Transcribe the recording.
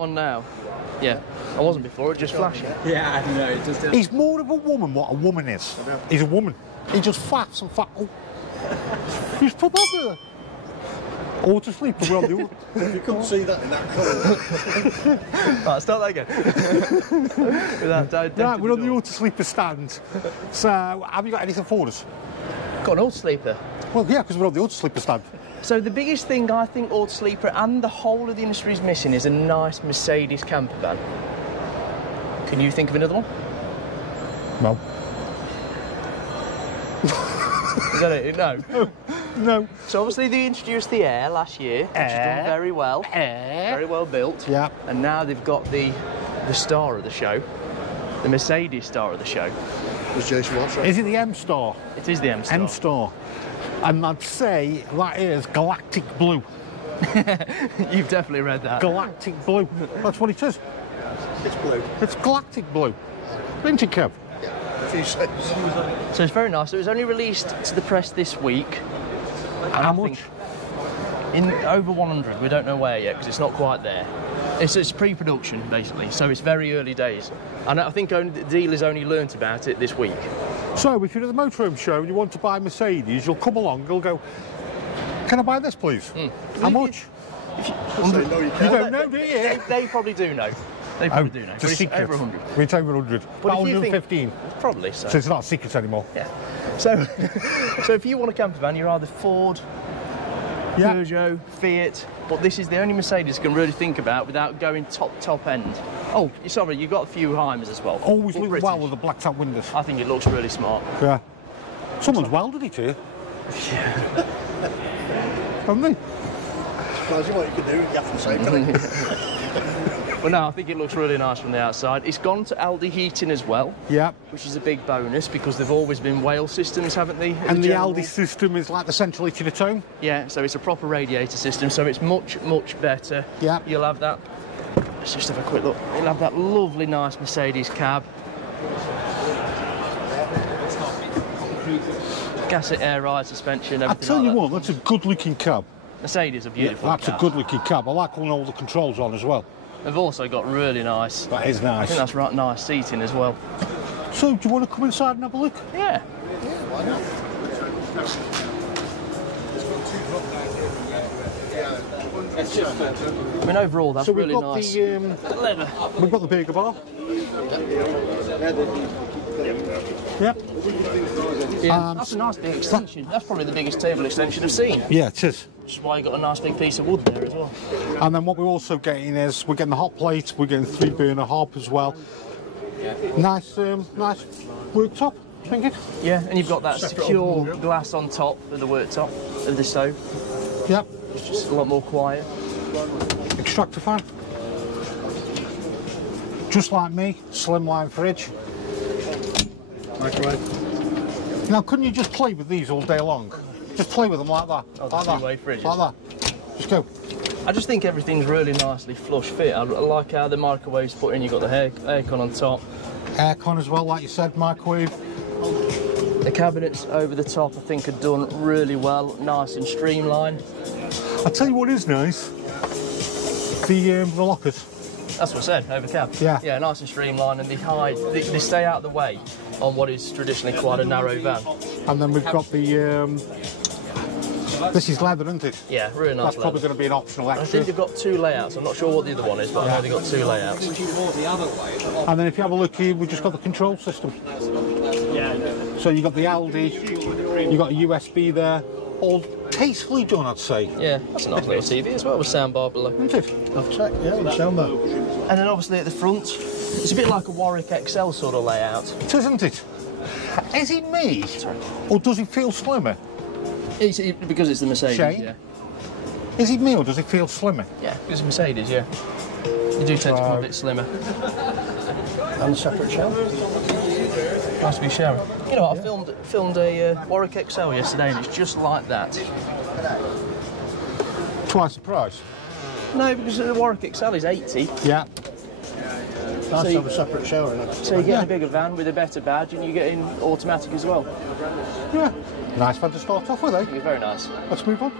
on now. Yeah, I wasn't before, it just flashing. Yeah, I know, it just... He's more of a woman what a woman is. He's a woman. He just flaps and flaps. Oh. Just put that there. Autosleeper, we're on the... You couldn't see that in that colour. Right, start that again. Right, we're on the Autosleeper stand. So, have you got anything for us? Got an Autosleeper. Well, yeah, because we're on the Autosleeper stand. So the biggest thing I think Autosleeper and the whole of the industry is missing is a nice Mercedes Campervan. Can you think of another one? No. Is that it? No. No. So obviously they introduced the Air last year, which has done very well. Very well built. Yeah. And now they've got the star of the show, the Mercedes star of the show. Was Jason Watts, right? Is it the M-Star? It is the M-Star. M-Star. And I'd say that is galactic blue. You've definitely read that. Galactic blue. That's what it is. It's blue. It's galactic blue. Isn't it, Kev? Yeah, if you say so. So it's very nice. It was only released to the press this week. How much? In over 100. We don't know where yet because it's not quite there. It's pre-production basically, so it's very early days. And I think only the dealers only learnt about it this week. So if you're at the Motorhome Show and you want to buy a Mercedes, you'll come along, you'll go, can I buy this please? How much? Say, no, you You can't. don't know, do you? They probably do know. They probably do know. It's a But secret. over 100. It's over 100. But About if you think- 115. Probably so. So it's not a secret anymore. Yeah. So, so if you want a camper van, you're either Ford, Yeah. Peugeot, Fiat, but this is the only Mercedes you can really think about without going top end. Oh, sorry, you've got a few Reimos as well. Always But look British. well with the black top windows. I think it looks really smart. Yeah. Someone's welded it here. Yeah. Haven't they? Surprising what you can do and gaff the same, can you? Well, no, I think it looks really nice from the outside. It's gone to Alde heating as well, Yeah. which is a big bonus because they've always been whale systems, haven't they? And the general- Alde system is like the central heating at home. Yeah, so it's a proper radiator system, so it's much better. Yeah. You'll have that. Let's just have a quick look. You'll have that lovely, nice Mercedes cab. Gasset air ride suspension, I'll everything tell like you that. what, that's a good looking cab. Mercedes are beautiful. That's a cab. good looking cab. I like all the controls on as well. They've also got really nice. That is I nice. think that's right, nice seating as well. So, do you want to come inside and have a look? Yeah. I mean, overall, that's So we've really got nice. the leather. we've got the bigger bar. Yep. Yeah, that's a nice big extension. That's probably the biggest table extension I've seen. Yeah, it is. Which is why you got a nice big piece of wood there as well. And then what we're also getting is we're getting the hot plate. We're getting 3-burner hob as well. Nice, nice worktop. I think it. Yeah, and you've got that secure glass on top of the worktop of the stove. Yep. It's just a lot more quiet. Extractor fan. Just like me, slimline fridge. Microwave. Now, couldn't you just play with these all day long? Just play with them like that. Oh, the like that. two-way fridges. Like that. Just go. I just think everything's really nicely flush fit. I like how the microwave's put in. You've got the aircon on top. Aircon as well, like you said, microwave. The cabinets over the top, I think, are done really well, nice and streamlined. I'll tell you what is nice. The lockers. That's what I said, over cab. Yeah. Yeah, nice and streamlined, and they stay out of the way on what is traditionally quite a narrow van. And then we've got the... this is leather, isn't it? Yeah, really nice That's probably leather. going to be an optional I extra. think they've got two layouts. I'm not sure what the other one is, but I know they've got two layouts. And then if you have a look here, we've just got the control system. So you've got the Alde, you've got a USB there, all tastefully done, I'd say. Yeah, that's a nice little TV as well with soundbar below. Isn't it? I've checked, yeah, with the soundbar. And then obviously at the front, it's a bit like a Warwick XL sort of layout. It is, isn't it? Is it me? Or does it feel slimmer? Because it's the Mercedes, Shane? yeah. Is it me or does it feel slimmer? Yeah, it's a Mercedes, yeah. You do tend to come a bit slimmer. And a separate shower. Nice to be showering. You know what, I filmed a Warwick XL yesterday and it's just like that. Twice the price. No, because the Warwick XL is 80, Yeah. Nice to you- have a separate shower in it. so you get a bigger van with a better badge and you get in automatic as well. Yeah. Nice one to start off with, eh? It's very nice. Let's move on.